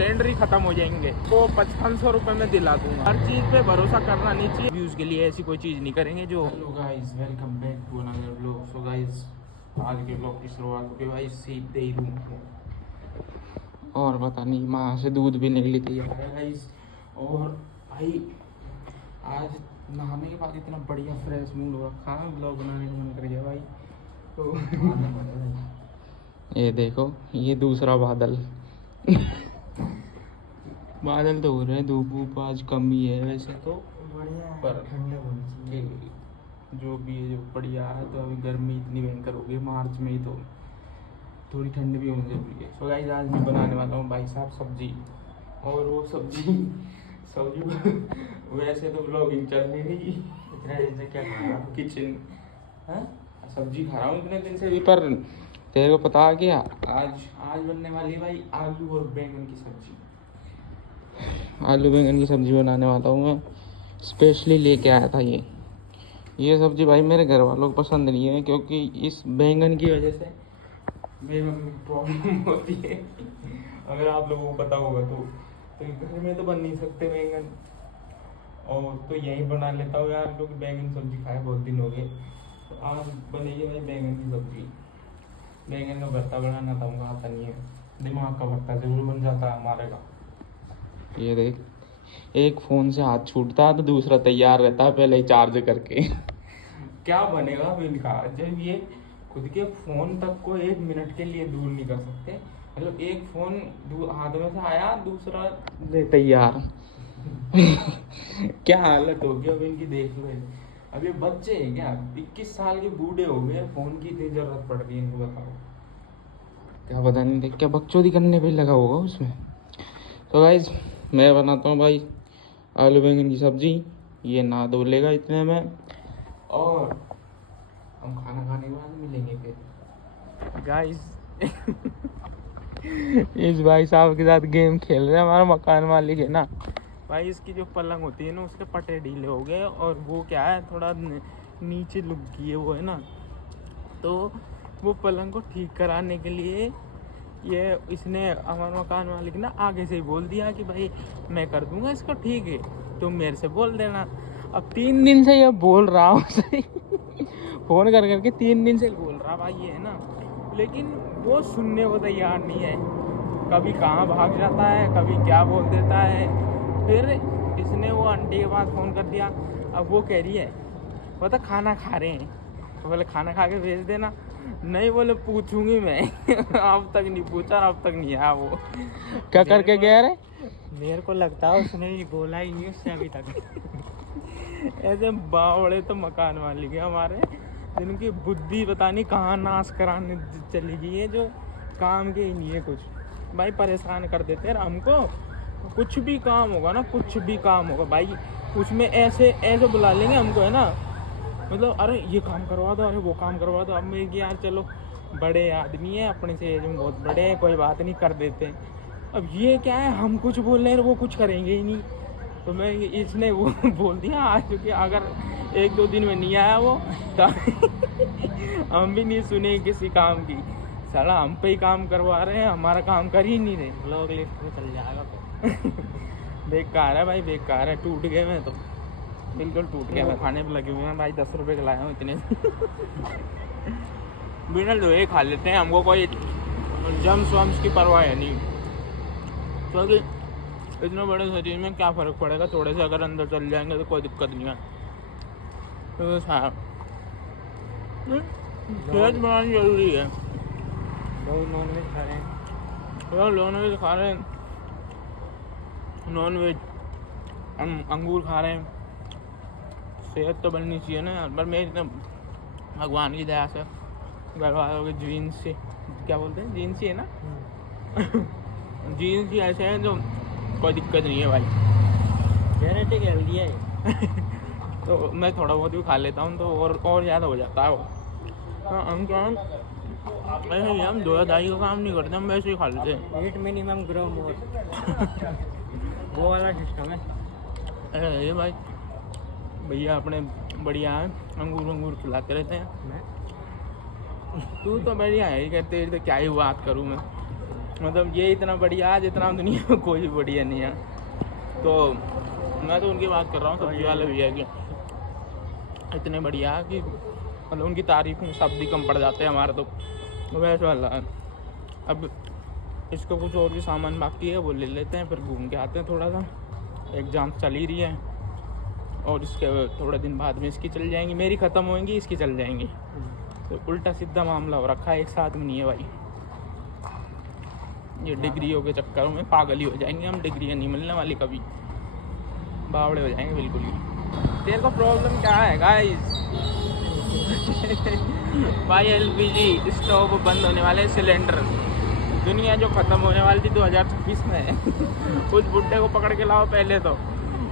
Cylinder ही खत्म हो जाएंगे तो 5500 रुपये में दिला दूंगा। हर चीज़ पे भरोसा करना नहीं चाहिए। व्यूज़ के लिए ऐसी कोई चीज़ नहीं करेंगे जो। Hello guys, welcome back to another blog. So guys, आज के ब्लॉग की शुरुआत हो गई भाई सीधे ही रूम से, और पता नहीं माँ से दूध भी निकली थी यार गाइस। और भाई आज नहाने के बाद इतना बढ़िया फ्रेश मूड हो रखा है, ब्लॉग बनाने का मन कर गया भाई। तो ये देखो, ये दूसरा बादल बादल तो हो रहे हैं, धूप वूप आज कम ही है वैसे तो बढ़िया, पर जो भी है जो बढ़िया है। तो अभी गर्मी इतनी भयंकर हो गई मार्च में ही, तो थोड़ी ठंड भी होनी जरूरी है। सो गाइस, आज मैं बनाने वाला हूँ भाई साहब सब्जी, और वो सब्जी वैसे तो ब्लॉगिंग चल नहीं रही, इतना दिन से क्या खा रहा हूँ किचन, हाँ सब्जी खा रहा हूँ इतने दिन से भी। पर तेरे को पता है क्या, आज बनने वाली है भाई आलू और बैंगन की सब्जी। आलू बैंगन की सब्जी बनाने वाला हूँ मैं, स्पेशली लेके आया था ये सब्जी भाई मेरे घर वालों को पसंद नहीं है, क्योंकि इस बैंगन की वजह से मेरी मम्मी को प्रॉब्लम होती है। अगर आप लोगों को पता होगा तो घर में तो बन नहीं सकते बैंगन, और तो यहीं बना लेता हूँ यार, क्योंकि बैंगन सब्जी खाए बहुत दिन हो गए। तो आज बनेगी भाई बैंगन की सब्जी। बैंगन का भरता बनाना था, उनका आता नहीं है, दिमाग का भरता जरूर बन जाता है हमारे का। ये देख, एक फ़ोन से हाथ छूटता है तो दूसरा तैयार रहता है पहले ही चार्ज करके। क्या बनेगा फिर इनका, जब ये खुद के फ़ोन तक को 1 मिनट के लिए दूर नहीं कर सकते। मतलब एक फ़ोन हाथ में से आया, दूसरा ले तैयार। क्या हालत होगी अब इनकी, देख लो। अब ये बच्चे हैं क्या, 21 साल के बूढ़े हो गए, फ़ोन की इतनी ज़रूरत पड़ रही है इनको, बताओ। क्या पता नहीं देख क्या बकचोदी करने पे लगा होगा उसमें। तो गाइस, मैं बनाता हूँ भाई आलू बैंगन की सब्जी, ये नहा धो लेगा इतने में, और हम खाना खाने के बाद मिलेंगे फिर। गाइस इस भाई साहब के साथ गेम खेल रहे हैं, हमारा मकान मालिक है ना भाई, इसकी जो पलंग होती है ना उसके पट्टे ढीले हो गए, और वो क्या है थोड़ा नीचे लुक गई है वो, है ना। तो वो पलंग को ठीक कराने के लिए ये इसने हमारा मकान मालिक ना आगे से ही बोल दिया कि भाई मैं कर दूंगा इसको ठीक है, तुम मेरे से बोल देना। अब 3 दिन से ये बोल रहा हूँ फ़ोन कर करके 3 दिन से बोल रहा भाई ये, है ना, लेकिन वो सुनने को तैयार नहीं है। कभी कहाँ भाग जाता है, कभी क्या बोल देता है। फिर इसने वो आंटी के पास फ़ोन कर दिया, अब वो कह रही है पता खाना खा रहे हैं, तो बोले खाना खा के भेज देना। नहीं बोले पूछूंगी मैं अब तक नहीं पूछा, अब तक नहीं आया वो। क्या करके गया रे? मेरे को लगता है उसने ही बोला ही नहीं उससे अभी तक। ऐसे बावड़े तो मकान मालिक है हमारे, जिनकी बुद्धि पता नहीं कहाँ नाश कराने चली गई है, जो काम के ही नहीं है कुछ। भाई परेशान कर देते हैं हमको, कुछ भी काम होगा ना, कुछ भी काम होगा भाई उसमें ऐसे बुला लेंगे हमको, है ना, मतलब अरे ये काम करवा दो, अरे वो काम करवा दो। अब मैं यार चलो बड़े आदमी है, अपने से एज में बहुत बड़े हैं, कोई बात नहीं कर देते हैं। अब ये क्या है, हम कुछ बोल रहे हैं वो कुछ करेंगे ही नहीं। तो मैं इसने वो बोल दिया आज, क्योंकि अगर 1-2 दिन में नहीं आया वो तो हम भी नहीं सुने किसी काम की। साला हम पे ही काम करवा रहे हैं, हमारा काम कर ही नहीं रहे। ब्लॉग लिस्ट में चल जाएगा फिर। बेकार है भाई, बेकार है, टूट गए मैं तो, बिल्कुल टूट गया। मैं खाने पे लगे हुए हैं भाई, 10 रुपये के लाया हूँ इतने बिना लोहे खा लेते हैं, हमको कोई जम्स वम्स की परवाह है नहीं, क्योंकि इतने बड़े शरीर में क्या फ़र्क पड़ेगा, थोड़े से अगर अंदर चल जाएंगे तो कोई दिक्कत नहीं है। तो सेहत बनानी जरूरी है। बहुत नॉन वेज खा रहे हैं, नॉन वेज खा रहे हैं, नॉन वेज अंगूर खा रहे हैं, सेहत तो बननी चाहिए ना यार। पर मेरी तो भगवान की दया से घर वालों के जीन्स से, क्या बोलते हैं, जीन्स ही है ना जीन्स ही ऐसे हैं जो कोई दिक्कत नहीं है भाई, जेनेटिक हेल्दी है। तो मैं थोड़ा बहुत भी खा लेता हूँ तो और ज़्यादा हो जाता है वो। तो हम क्या ऐसे ही, हम दो दाई का काम नहीं करते, हम वैसे ही खा लेते हैं। ईट मिनिमम ग्रो मोर वो वाला सिस्टम है। ये भाई भैया अपने बढ़िया है, अंगूर खिलाते रहते हैं। तू तो बढ़िया है ही, कहते तो क्या ही बात करूँ मैं। मतलब ये इतना बढ़िया है जितना दुनिया में कोई भी बढ़िया नहीं है। तो मैं तो उनकी बात कर रहा हूँ सब्जी वाले भैया की, इतने बढ़िया है कि मतलब उनकी तारीफ में शब्द ही कम पड़ जाते हैं हमारे तो वैसे वाला है। अब इसको कुछ और भी सामान बाकी है वो ले लेते हैं, फिर घूम के आते हैं थोड़ा सा। एग्ज़ाम चल ही रही है और इसके थोड़े दिन बाद में इसकी चल जाएंगी, मेरी ख़त्म होएंगी इसकी चल जाएंगी। तो उल्टा सीधा मामला हो रखा है, एक साथ में नहीं है भाई। ये डिग्रियों के चक्करों में पागल ही हो जाएंगे हम, डिग्रियाँ नहीं मिलने वाली कभी, बावड़े हो जाएंगे बिल्कुल ही। तेरे को प्रॉब्लम क्या है गाइस? भाई एलपीजी स्टोव बंद होने वाले, सिलेंडर, दुनिया जो ख़त्म होने वाली थी 2026 में उस बुड्ढे को पकड़ के लाओ। पहले तो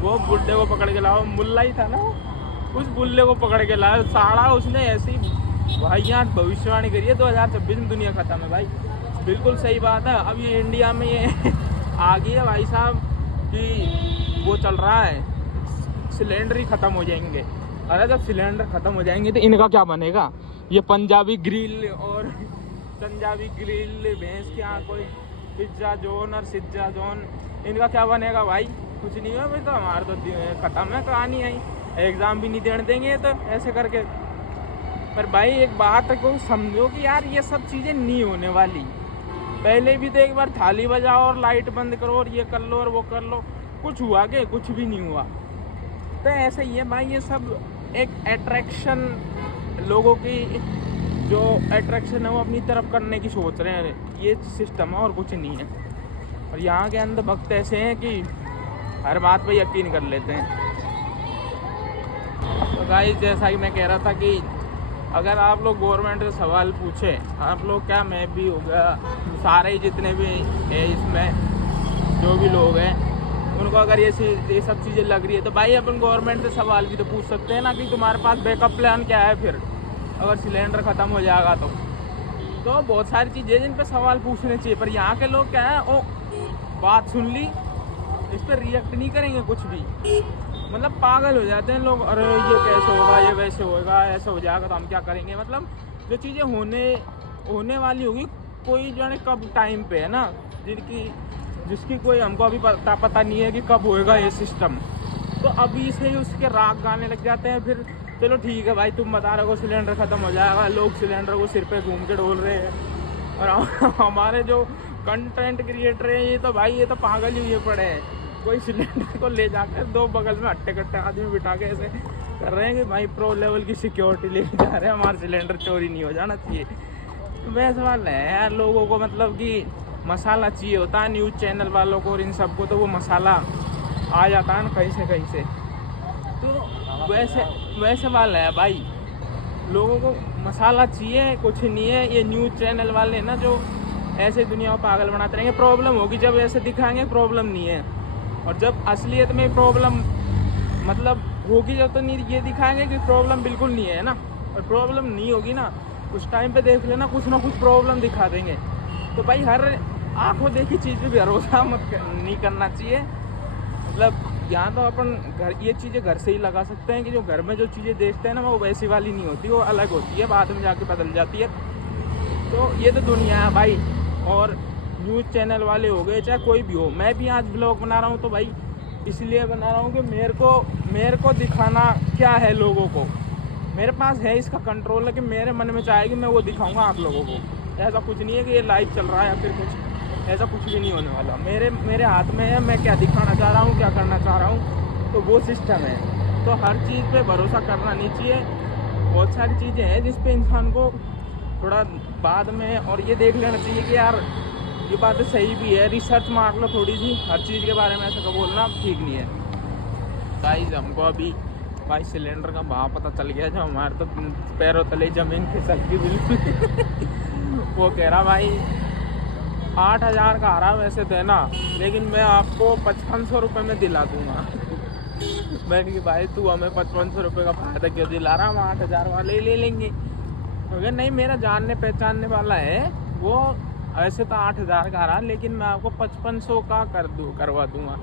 वो बुड्ढे को पकड़ के लाओ, मुल्ला ही था ना, उस बुल्ले को पकड़ के लाओ। साड़ा उसने ऐसी भाई यहाँ भविष्यवाणी करी है 2026 में दुनिया ख़त्म है भाई। बिल्कुल सही बात है। अब ये इंडिया में ये आ गई है भाई साहब कि वो चल रहा है, सिलेंडर ही ख़त्म हो जाएंगे। अरे जब सिलेंडर ख़त्म हो जाएंगे तो इनका क्या बनेगा? ये पंजाबी ग्रिल और पंजाबी ग्रिल, भैंस के यहाँ कोई पिज्ज़ा जोन और सिज्जा जोन, इनका क्या बनेगा भाई? कुछ नहीं है भाई। तो हमारे तो ख़त्म है कहानी आई, एग्ज़ाम भी नहीं देने देंगे तो ऐसे करके। पर भाई एक बात को समझो कि यार ये सब चीज़ें नहीं होने वाली। पहले भी तो एक बार थाली बजाओ और लाइट बंद करो और ये कर लो और वो कर लो, कुछ हुआ क्या? कुछ भी नहीं हुआ। तो ऐसे ही है भाई, ये सब एक अट्रैक्शन, लोगों की जो अट्रैक्शन है वो अपनी तरफ करने की सोच रहे हैं, ये सिस्टम है और कुछ नहीं है। और यहाँ के अंधभक्त ऐसे हैं कि हर बात पे यकीन कर लेते हैं। तो गाइस जैसा कि मैं कह रहा था कि अगर आप लोग गवर्नमेंट से सवाल पूछे, आप लोग क्या, मैं भी हो गया, सारे जितने भी है इसमें जो भी लोग हैं, उनको अगर ये सब चीज़ें लग रही है तो भाई अपन गवर्नमेंट से सवाल भी तो पूछ सकते हैं ना कि तुम्हारे पास बैकअप प्लान क्या है फिर अगर सिलेंडर ख़त्म हो जाएगा तो बहुत सारी चीज़ें जिन पे सवाल पूछने चाहिए। पर यहाँ के लोग क्या है, ओ बात सुन ली, इस पर रिएक्ट नहीं करेंगे कुछ भी, मतलब पागल हो जाते हैं लोग। अरे ये कैसे होगा, ये वैसे होगा, ऐसा हो जाएगा तो हम क्या करेंगे। मतलब जो चीज़ें होने वाली होगी, कोई जाने कब टाइम पे है ना, जिसकी कोई हमको अभी पता नहीं है कि कब होएगा ये सिस्टम, तो अभी से ही उसके राग गाने लग जाते हैं। फिर चलो ठीक है भाई, तुम बता रहे हो सिलेंडर ख़त्म हो जाएगा, लोग सिलेंडर को सिर पे घूम के डोल रहे हैं, और हमारे जो कंटेंट क्रिएटर हैं ये तो भाई ये तो पागल ही हुए पड़े हैं। कोई सिलेंडर को ले जाकर दो बगल में हट्टे कट्टे आदमी बिठा के ऐसे कर रहे हैं कि भाई प्रो लेवल की सिक्योरिटी ले जा रहे हैं, हमारा सिलेंडर चोरी नहीं हो जाना चाहिए। तो वैसे वाला है यार, लोगों को मतलब कि मसाला चाहिए होता है, न्यूज़ चैनल वालों को और इन सबको तो वो मसाला आ जाता है ना कहीं से। तो वैसे वाला है भाई, लोगों को मसाला चाहिए, कुछ नहीं है। ये न्यूज़ चैनल वाले ना जो ऐसे दुनिया को पागल बनाते रहेंगे। प्रॉब्लम होगी जब ऐसे दिखाएंगे प्रॉब्लम नहीं है, और जब असलियत में प्रॉब्लम मतलब होगी जब तो नहीं ये दिखाएंगे कि प्रॉब्लम बिल्कुल नहीं है ना। और प्रॉब्लम नहीं होगी ना, उस टाइम पे देख लेना कुछ ना कुछ प्रॉब्लम दिखा देंगे। तो भाई हर आंखों देखी चीज़ पे भरोसा नहीं करना चाहिए। मतलब यहाँ तो अपन ये चीज़ें घर से ही लगा सकते हैं कि जो घर में जो चीज़ें देखते हैं ना वो वैसी वाली नहीं होती, वो अलग होती है, बाद में जाके बदल जाती है। तो ये तो दुनिया है भाई। और न्यूज़ चैनल वाले हो गए चाहे कोई भी हो, मैं भी आज ब्लॉग बना रहा हूँ तो भाई इसलिए बना रहा हूँ कि मेरे को दिखाना क्या है लोगों को, मेरे पास है इसका कंट्रोल है कि मेरे मन में चाहे कि मैं वो दिखाऊंगा आप लोगों को। ऐसा कुछ नहीं है कि ये लाइव चल रहा है या फिर कुछ, ऐसा कुछ भी नहीं होने वाला। मेरे हाथ में है मैं क्या दिखाना चाह रहा हूँ, क्या करना चाह रहा हूँ, तो वो सिस्टम है। तो हर चीज़ पे भरोसा करना नहीं चाहिए। बहुत सारी चीज़ें हैं जिस पे इंसान को थोड़ा बाद में और ये देख लेना चाहिए कि यार ये बात सही भी है, रिसर्च मार लो थोड़ी सी हर चीज़ के बारे में, ऐसा का बोलना ठीक नहीं है। गाइस हमको अभी भाई सिलेंडर का भाव पता चल गया, जो हमारे तो पैरों तले ज़मीन खिसक गई बिल्कुल। वो कह रहा भाई 8,000 का आ रहा वैसे देना, लेकिन मैं आपको 5500 रुपये में दिला दूँगा। मैंने कि भाई तू हमें 5500 रुपये का फ़ायदा क्यों दिला रहा, हम 8,000 वाले ही ले लेंगे। क्योंकि नहीं, मेरा जानने पहचानने वाला है वो, ऐसे तो 8,000 का आ रहा लेकिन मैं आपको 5500 का करवा दूँगा।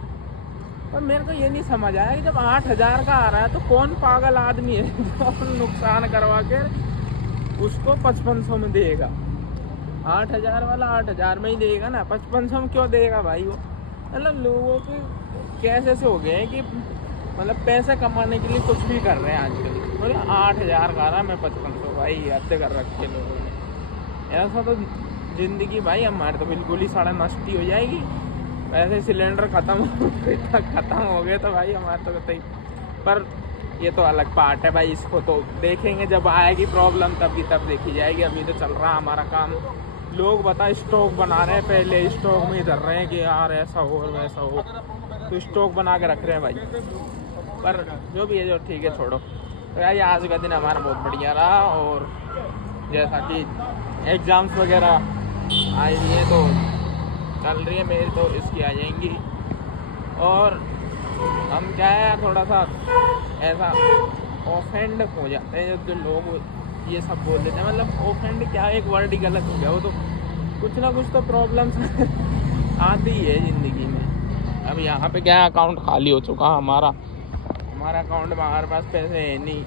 पर मेरे को ये नहीं समझ आया कि जब 8,000 का आ रहा है तो कौन पागल आदमी है जो नुकसान करवा के उसको 5500 में देगा। 8,000 वाला 8,000 में ही देगा ना, 5500 में क्यों देगा भाई वो। मतलब लोगों के कैसे से हो गए हैं कि मतलब पैसे कमाने के लिए कुछ भी कर रहे हैं आजकल। मतलब 8,000 का रहा, मैं 5500, भाई हद कर रखे लोगों ने। ऐसा तो ज़िंदगी भाई हमारे तो बिल्कुल ही साढ़े नष्ट ही हो जाएगी। वैसे सिलेंडर ख़त्म हो गए तो भाई हमारे तो कतई, पर ये तो अलग पार्ट है भाई, इसको तो देखेंगे जब आएगी प्रॉब्लम, तब देखी जाएगी। अभी तो चल रहा हमारा काम। लोग बता स्टॉक बना रहे हैं, पहले स्टॉक में ही धर रहे हैं कि यार ऐसा हो और वैसा हो, तो स्टॉक बना के रख रहे हैं भाई। पर जो भी है, जो ठीक है, छोड़ो। तो यार आज का दिन हमारा बहुत बढ़िया रहा, और जैसा कि एग्ज़ाम्स वगैरह आई हैं तो चल रही है मेरी, तो इसकी आ जाएंगी। और हम क्या है थोड़ा सा ऐसा ऑफेंड हो जाते हैं जो लोग ये सब बोल देते हैं। मतलब ऑफेंड क्या, एक वर्ड ही गलत हो गया वो, तो कुछ ना कुछ तो प्रॉब्लम्स आती ही है ज़िंदगी में। अब यहाँ पे क्या अकाउंट खाली हो चुका हमारा अकाउंट में हमारे पास पैसे है नहीं,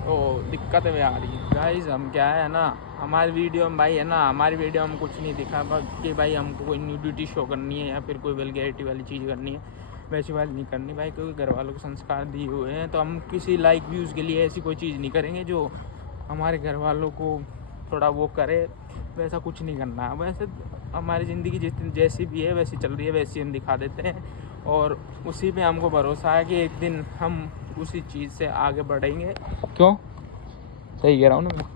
तो दिक्कत में आ रही है गाइस। हम क्या है ना, हमारी वीडियो में भाई है ना, हमारी वीडियो में कुछ नहीं दिखा कि भाई हमको कोई न्यूडिटी शो करनी है या फिर कोई वल्गैरिटी वाली चीज़ करनी है, वैसी बात नहीं करनी भाई, क्योंकि घर वालों को संस्कार दिए हुए हैं। तो हम किसी लाइक व्यूज़ के लिए ऐसी कोई चीज़ नहीं करेंगे जो हमारे घर वालों को थोड़ा वो करे, वैसा कुछ नहीं करना है। वैसे हमारी ज़िंदगी जैसी भी है वैसी चल रही है, वैसी हम दिखा देते हैं, और उसी पे हमको भरोसा है कि एक दिन हम उसी चीज़ से आगे बढ़ेंगे। क्यों, सही कह रहा हूँ ना।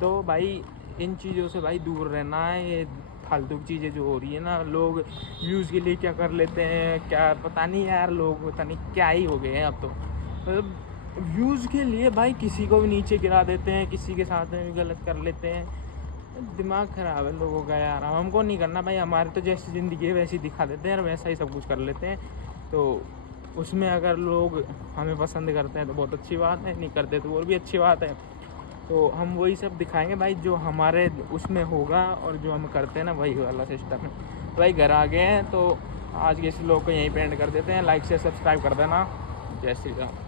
तो भाई इन चीज़ों से भाई दूर रहना है। ये फालतू की चीज़ें जो हो रही है ना, लोग व्यूज़ के लिए क्या कर लेते हैं, क्या पता नहीं यार, लोग पता नहीं क्या ही हो गए हैं अब तो। मतलब व्यूज़ के लिए भाई किसी को भी नीचे गिरा देते हैं, किसी के साथ में भी गलत कर लेते हैं। दिमाग ख़राब है लोगों का यार। हमको नहीं करना भाई, हमारी तो जैसी ज़िंदगी है वैसी दिखा देते हैं और वैसा ही सब कुछ कर लेते हैं। तो उसमें अगर लोग हमें पसंद करते हैं तो बहुत अच्छी बात है, नहीं करते तो और भी अच्छी बात है। तो हम वही सब दिखाएंगे भाई जो हमारे उसमें होगा, और जो हम करते हैं ना वही वाला सिस्टम है। तो भाई घर आ गए हैं, तो आज के इस लोग को यहीं पे एंड कर देते हैं। लाइक से सब्सक्राइब कर देना। जय श्री राम।